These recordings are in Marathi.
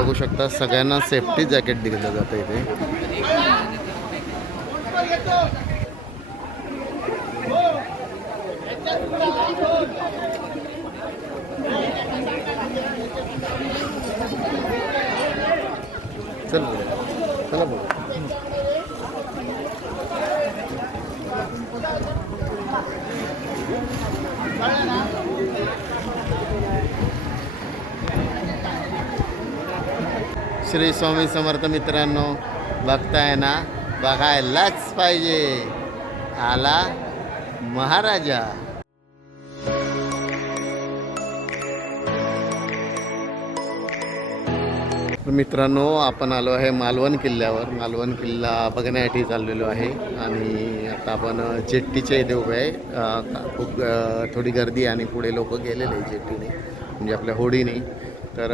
बघू शकता सगळ्यांना सेफ्टी जॅकेट दिलं जातं इथे. चल चला बघू. श्री स्वामी समर्थ मित्रांनो, बघताय ना, बघायलाच पाहिजे. आला महाराजा. मित्रांनो, आपण आलो आहे मालवण किल्ल्यावर. मालवण किल्ला बघण्यासाठी चाललेलो आहे आणि आता आपण जेट्टीच्या इथे उभे आहे. खूप थोडी गर्दी आणि पुढे लोक गेलेले आहे जेट्टीने, म्हणजे आपल्या होडीने. तर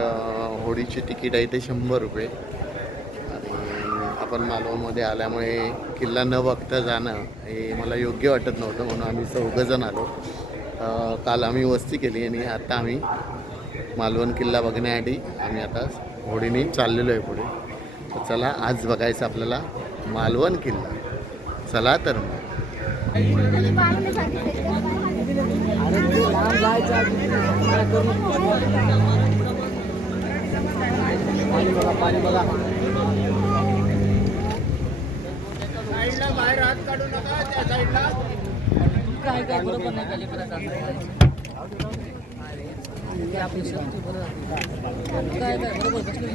होडीची तिकीट आहे ते 100 रुपये. आणि आपण मालवणमध्ये आल्यामुळे किल्ला न बघता जाणं हे मला योग्य वाटत नव्हतं, म्हणून आम्ही 4 जण आलो. काल आम्ही वस्ती केली आणि आता आम्ही मालवण किल्ला बघण्यासाठी आम्ही आता होडीने चाललेलो आहे पुढे. तर चला, आज बघायचं आपल्याला मालवण किल्ला. चला तर मग. बाहेर हात काढू नका, त्या साईडला काय काय बरोबर नाही केले परत आपली शक्ती बरोबर काय काय बरोबर बसले.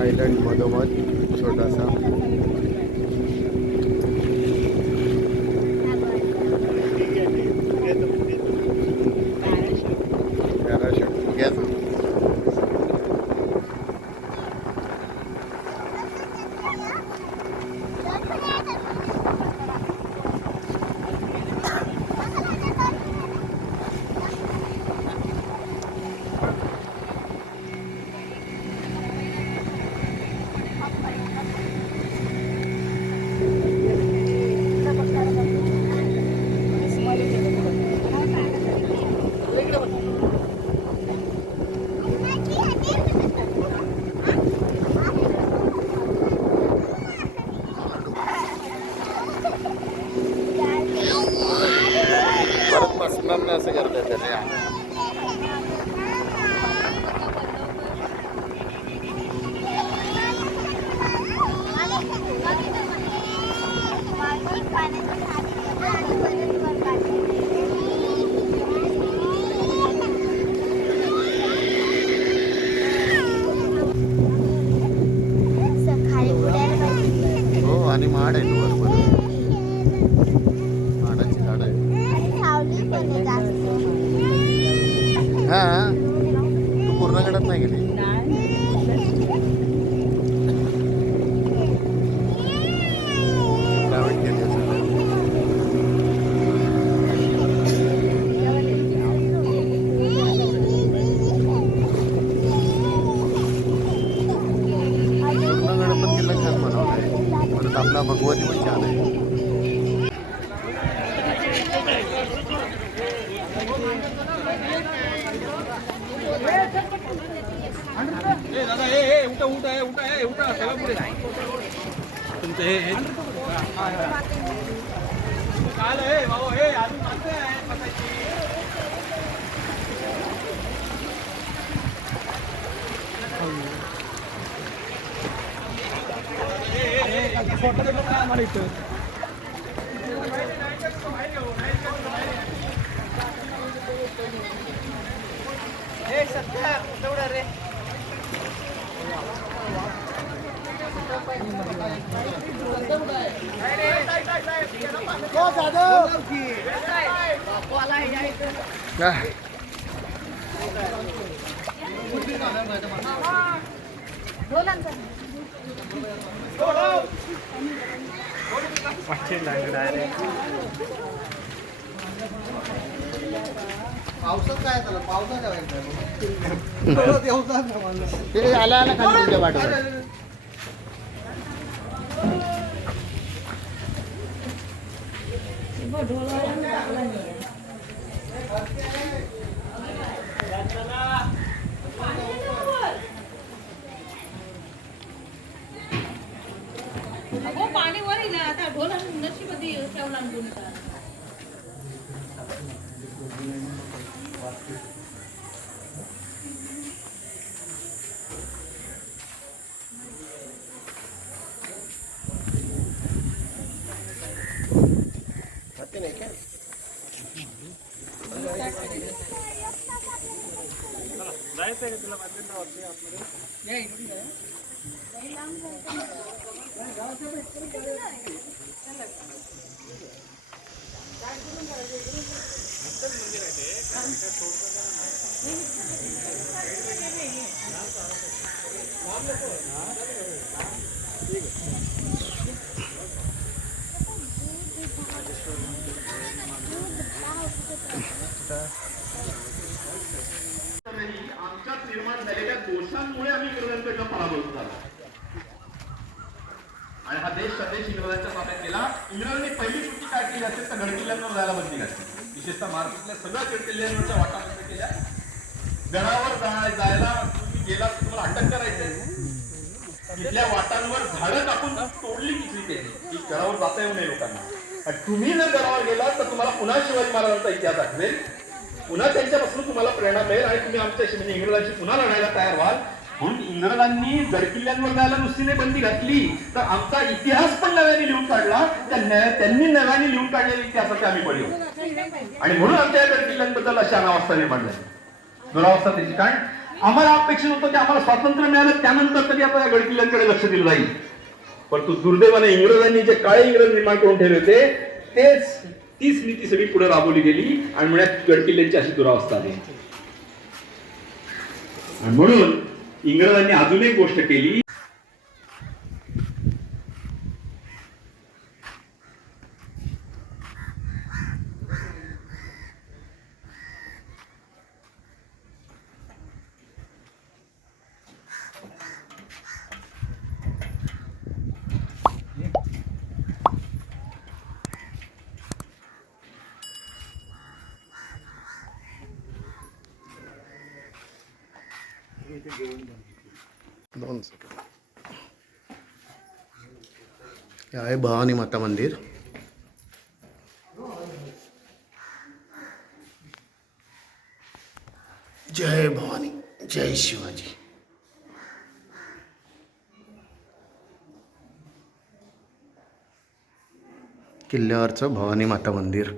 आयलंड मधोमध छोटासा पॅराशूट घ्यायचं. असं करतात त्याने. हो, आणि माड आहे तू बरोबर. माडाची झाड आहे. हा, तू पूर्ण गडात नाही गेली. आपला भगवती पण छान आहे. तुमचं हे काल आहे भाऊ, हे अजून मागचं आहे. सध्या तेवढा रे काय? पावसात काय झालं पावसात ते आला आला खाली तुमच्या वाटवर. पाणी वर येईल आता ढोल नशीबमध्ये ठेवला आमच्यात निर्माण झालेल्या दोषांमुळे आम्ही इंग्रजांकडनं पराभूत झालो आणि हा देश स्वदेश इंग्रजांच्या ताब्यात केला. इंग्रजांनी पहिली कृती काय केली असेल तर गडकिल्ल्यांवर जायला बंदी घातली. विशेषतः महाराष्ट्रातल्या सगळ्या गडकिल्ल्यांवरच्या वाटा बंद केल्या. गडावर जायला तुम्ही गेला तर तुम्हाला अटक करायचे. तिथल्या वाटांवर झाडं टाकून तोडली किती त्यांनी की गडावर जाता येऊ नये लोकांना. आणि तुम्ही जर गडावर गेलात तर तुम्हाला पुन्हा शिवाजी महाराजांचा इतिहास आठवेल, पुन्हा त्यांच्यापासून तुम्हाला प्रेरणा मिळेल आणि तुम्ही आमच्याशी म्हणजे इंग्रजांशी पुन्हा लढायला तयार व्हाल. म्हणून इंग्रजांनी गडकिल्ल्यांवर जायला नुसतीने बंदी घातली तर आमचा इतिहास पण नव्याने लिहून काढला. त्यांनी नव्याने लिहून काढलेल्या इतिहासाचे आम्ही बळी होतो आणि म्हणून आमच्या गडकिल्ल्यांबद्दल अशी अनावस्था निर्माण झाली, दुरावस्था त्याची. कारण आम्हाला अपेक्षित होतं की आम्हाला स्वातंत्र्य मिळालं त्यानंतर तरी आपण या गडकिल्ल्यांकडे लक्ष दिलं जाईल. परंतु दुर्दैवाने इंग्रजांनी जे काळे इंग्रज निर्माण करून ठेवले होते तीच नीती सगळी पुढे राबवली गेली आणि मुळात गडकिल्ल्यांची अशी दुरावस्था आली. आणि म्हणून इंग्रजांनी अजून एक गोष्ट केली. दोन सेकंड. हे आहे भवानी माता मंदिर. जय भवानी, जय शिवाजी. किल्ल्यावरचं भवानी माता मंदिर.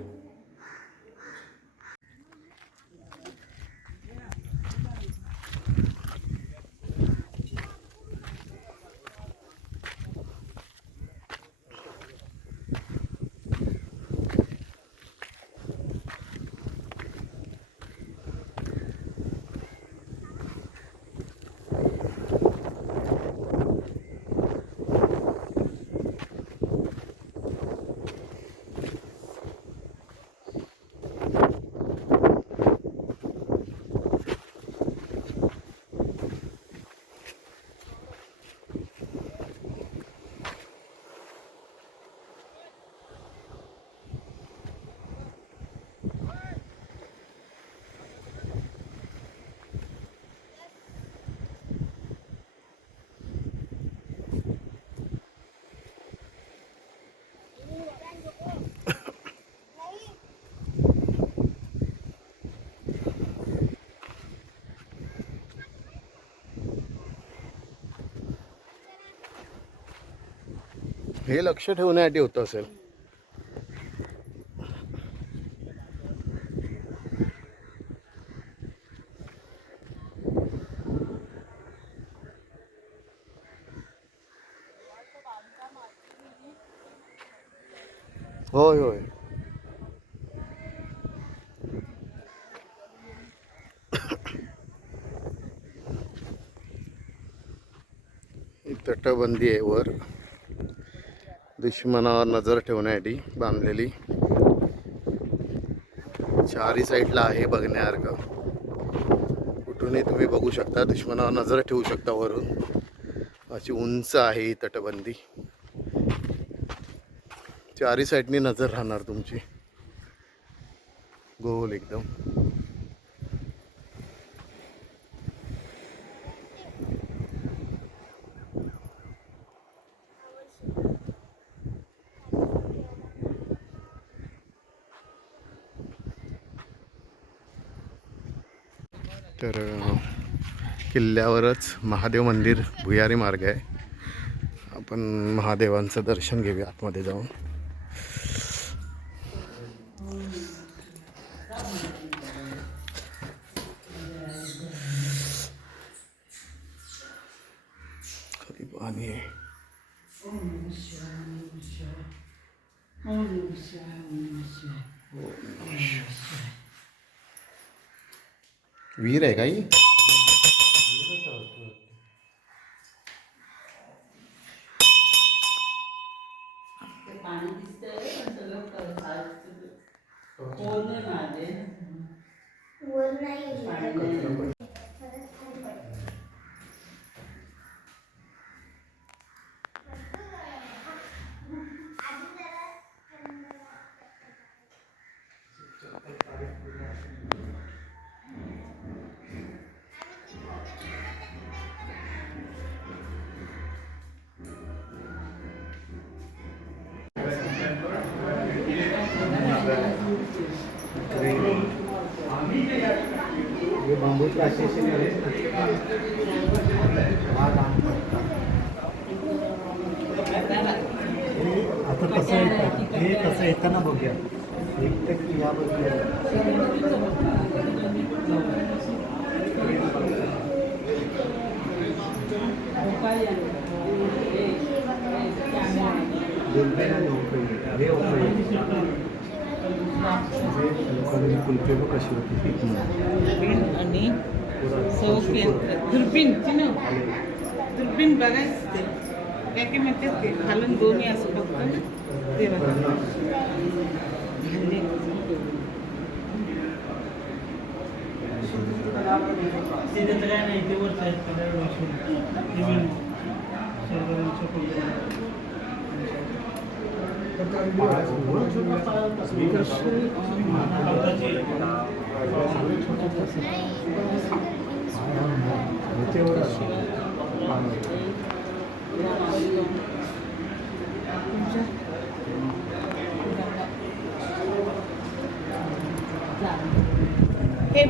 हे लक्ष ठेवण्यासाठी होतं असेल. होय होय. तटबंदी आहे वर, दुश्मनावर नजर ठेवण्यासाठी बांधलेली. चारी साईडला आहे बघण्यासारखं. कुठूनही तुम्ही बघू शकता, दुश्मनावर नजर ठेवू शकता वरून. अशी उंच आहे ही तटबंदी. चारी साईडनी नजर राहणार तुमची, गोल एकदम. तर किल्ल्यावरच महादेव मंदिर, भुयारी मार्ग आहे. आपण महादेवांचं दर्शन घेऊया आतमध्ये जाऊन. खाली पाणी आहे. विहीर आहे काही. ये बांबू स्टेशन आहे. आता कसं येतं हे, कसं येताना बघूया. एक तर या कुल्फी बघ कशी होती. आणि दुर्बीन दुर्बीन बघायच ते काय काय म्हणतात ते खालून दोन्ही असं फक्त ते बघा. तिथे काय नाही ते वरच आहेत. हे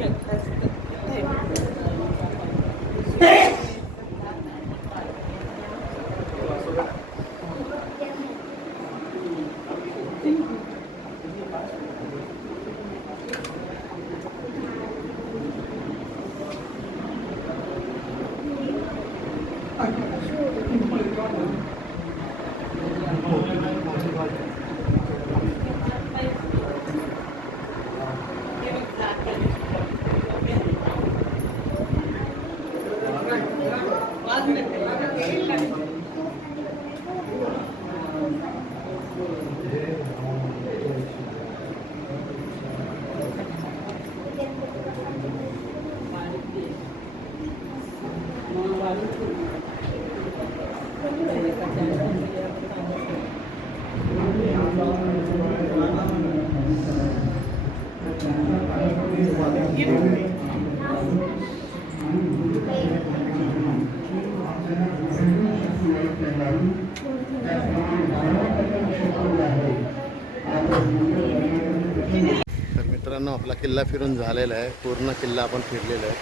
तर मित्रांनो, आपला किल्ला फिरून झालेला आहे. पूर्ण किल्ला आपण फिरलेला आहे.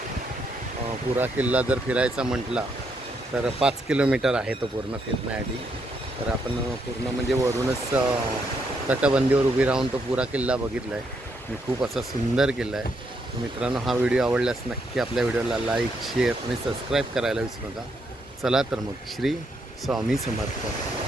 पुरा किल्ला जर फिरायचा म्हटला तर 5 किलोमीटर आहे तो पूर्ण फिरण्यासाठी. तर आपण पूर्ण म्हणजे वरूनच तटबंदीवर उभी राहून तो पुरा किल्ला बघितला आहे आणि खूप असा सुंदर किल्ला आहे. तर मित्रांनो, हा व्हिडिओ आवडल्यास नक्की आपल्या व्हिडिओला लाईक, शेअर आणि सबस्क्राईब करायला विसरू नका. चला तर मग, श्री स्वामी समर्थ.